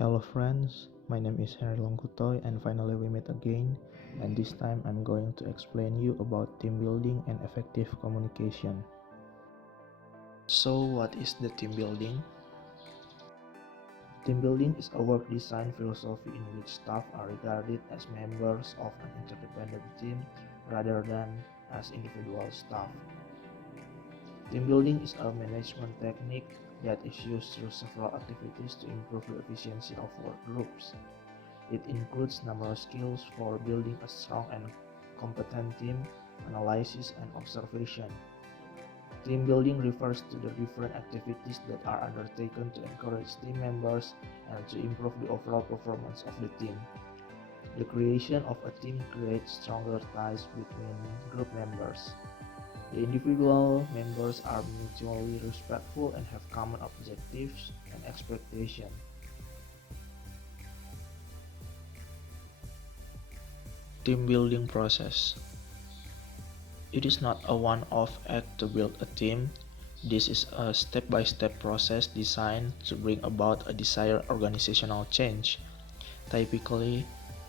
Hello friends, my name is Longkutoy and finally we meet again, and this time I'm going to explain you about team building and effective communication. So what is the team building? Team building is a work design philosophy in which staff are regarded as members of an interdependent team rather than as individual staff. Team building is a management technique that is used through several activities to improve the efficiency of work groups. It includes numerous skills for building a strong and competent team, analysis, and observation. Team building refers to the different activities that are undertaken to encourage team members and to improve the overall performance of the team. The creation of a team creates stronger ties between group members. The individual members are mutually respectful and have common objectives and expectations. Team building process. It is not a one-off act to build a team. This is a step-by-step process designed to bring about a desired organizational change. Typically,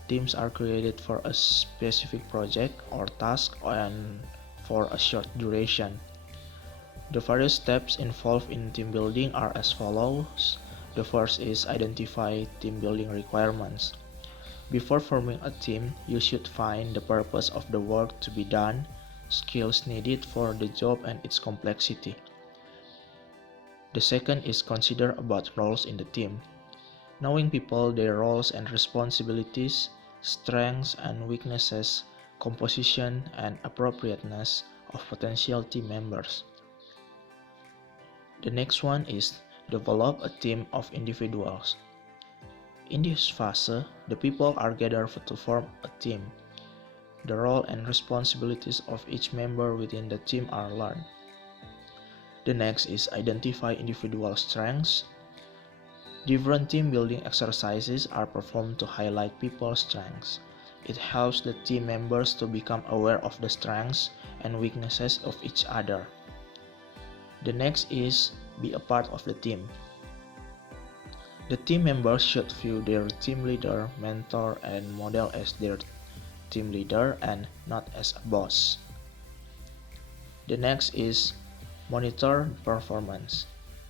teams are created for a specific project or task and for a short duration. The various steps involved in team building are as follows. The first is identify team building requirements. Before forming a team, you should find the purpose of the work to be done, skills needed for the job and its complexity. The second is consider about roles in the team. Knowing people, their roles and responsibilities, strengths and weaknesses, composition and appropriateness of potential team members. The next one is develop a team of individuals. In this phase, the people are gathered to form a team. The role and responsibilities of each member within the team are learned. The next is identify individual strengths. Different team building exercises are performed to highlight people's strengths. It helps the team members to become aware of the strengths and weaknesses of each other. The next is be a part of the team. The team members should view their team leader, mentor, and model as their team leader and not as a boss. The next is monitor performance.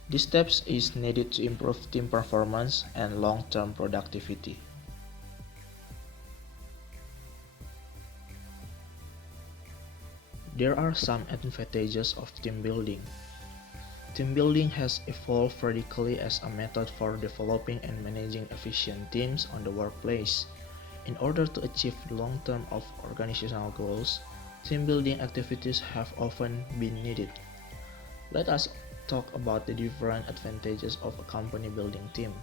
This step is needed to improve team performance and long-term productivity. There are some advantages of team building. Team building has evolved radically as a method for developing and managing efficient teams on the workplace. In order to achieve the long-term of organizational goals, team building activities have often been needed. Let us talk about the different advantages of a company building team.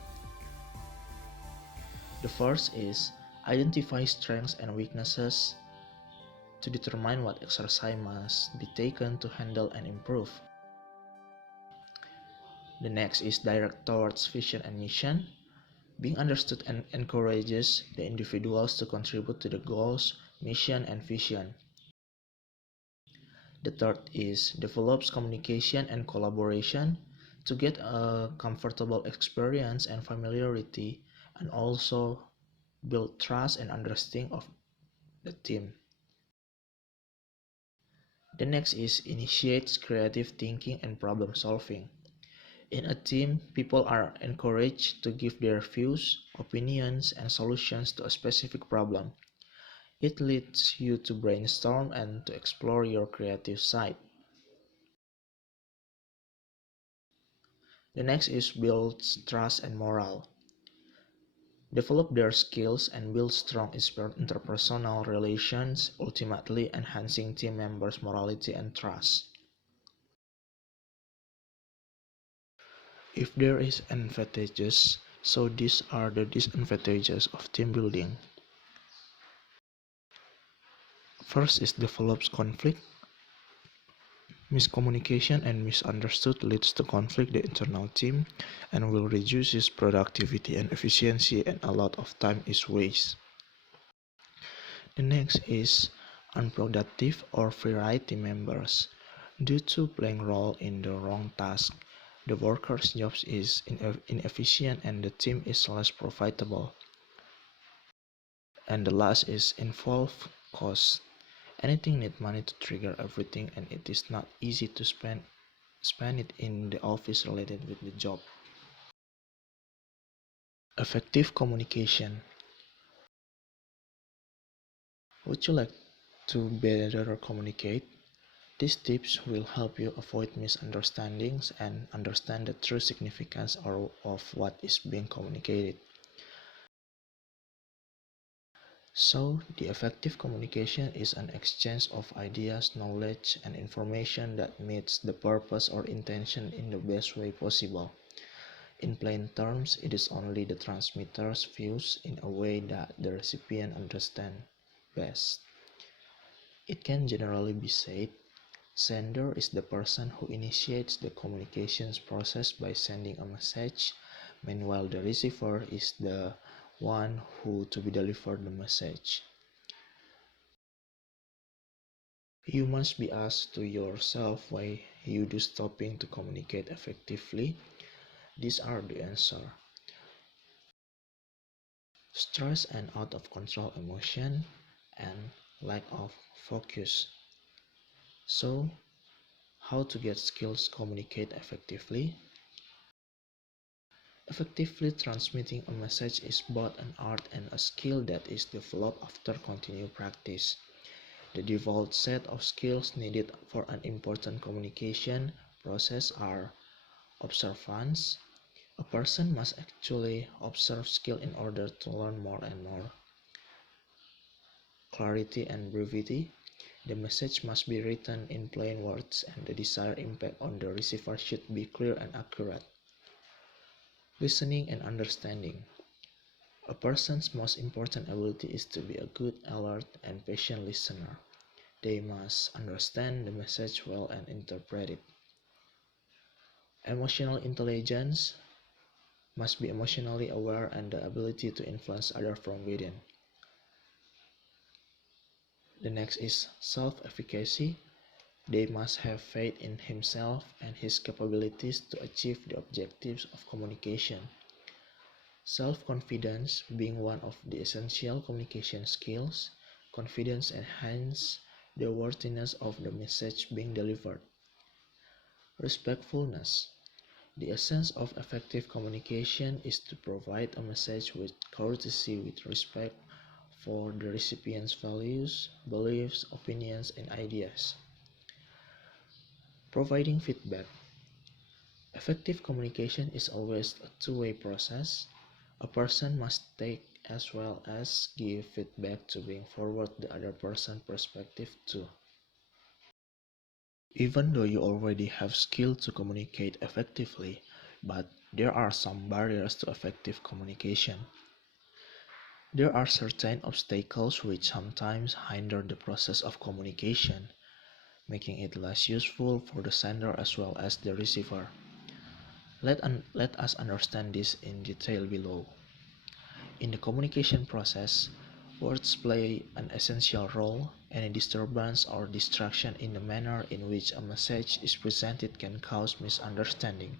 The first is identify strengths and weaknesses to determine what exercise must be taken to handle and improve. The next is direct towards vision and mission. Being understood and encourages the individuals to contribute to the goals, mission, and vision. The third is develops communication and collaboration to get a comfortable experience and familiarity and also build trust and understanding of the team. The next is initiates creative thinking and problem solving. In a team, people are encouraged to give their views, opinions, and solutions to a specific problem. It leads you to brainstorm and to explore your creative side. The next is builds trust and morale. Develop their skills and build strong interpersonal relations, ultimately enhancing team members' morality and trust. If there is advantages, so these are the disadvantages of team building. First is develops conflict. Miscommunication and misunderstood leads to conflict the internal team and will reduce its productivity and efficiency, and a lot of time is wasted. The next is unproductive or variety members. Due to playing role in the wrong task, the worker's job is inefficient and the team is less profitable. And the last is involve cost. Anything need money to trigger everything and it is not easy to spend it in the office related with the job. Effective communication. Would you like to better communicate? These tips will help you avoid misunderstandings and understand the true significance of what is being communicated. So, the effective communication is an exchange of ideas, knowledge, and information that meets the purpose or intention in the best way possible. In plain terms, it is only the transmitter's views in a way that the recipient understands best. It can generally be said, sender is the person who initiates the communications process by sending a message, meanwhile the receiver is the one who to be delivered the message. You must be asked to yourself why you do stopping to communicate effectively. These are the answer. Stress and out of control emotion and lack of focus. So, how to get skills communicate effectively? Effectively transmitting a message is both an art and a skill that is developed after continued practice. The default set of skills needed for an important communication process are observance. A person must actually observe skill in order to learn more and more. Clarity and brevity. The message must be written in plain words and the desired impact on the receiver should be clear and accurate. Listening and understanding. A person's most important ability is to be a good, alert, and patient listener. They must understand the message well and interpret it. Emotional intelligence must be emotionally aware and the ability to influence others from within. The next is self-efficacy. They must have faith in himself and his capabilities to achieve the objectives of communication. Self-confidence being one of the essential communication skills, confidence enhances the worthiness of the message being delivered. Respectfulness. The essence of effective communication is to provide a message with courtesy with respect for the recipient's values, beliefs, opinions, and ideas. Providing feedback. Effective communication is always a two-way process. A person must take as well as give feedback to bring forward the other person's perspective too. Even though you already have skill to communicate effectively, but there are some barriers to effective communication. There are certain obstacles which sometimes hinder the process of communication, making it less useful for the sender as well as the receiver. Let us understand this in detail below. In the communication process, words play an essential role. Any disturbance or distraction in the manner in which a message is presented can cause misunderstanding.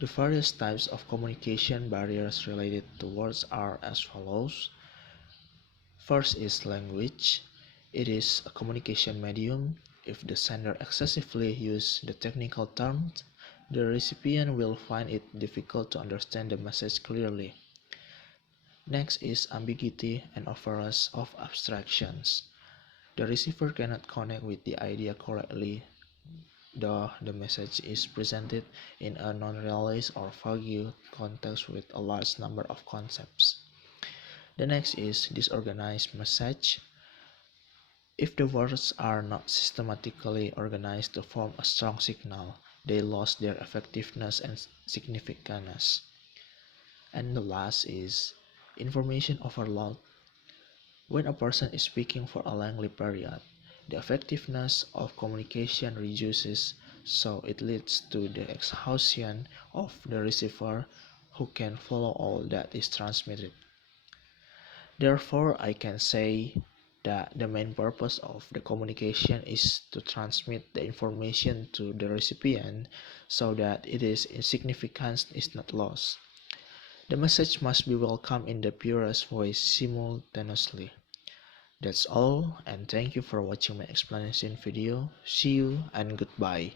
The various types of communication barriers related to words are as follows. First is language. It is a communication medium. If the sender excessively uses the technical terms, the recipient will find it difficult to understand the message clearly. Next is ambiguity and overuse of abstractions. The receiver cannot connect with the idea correctly, though the message is presented in a non-realist or vague context with a large number of concepts. The next is disorganized message. If the words are not systematically organized to form a strong signal, they lose their effectiveness and significance. And the last is information overload. When a person is speaking for a lengthy period, the effectiveness of communication reduces, so it leads to the exhaustion of the receiver who can follow all that is transmitted. Therefore, I can say that the main purpose of the communication is to transmit the information to the recipient so that its significance is not lost. The message must be welcome in the purest voice simultaneously. That's all, and thank you for watching my explanation video. See you and goodbye.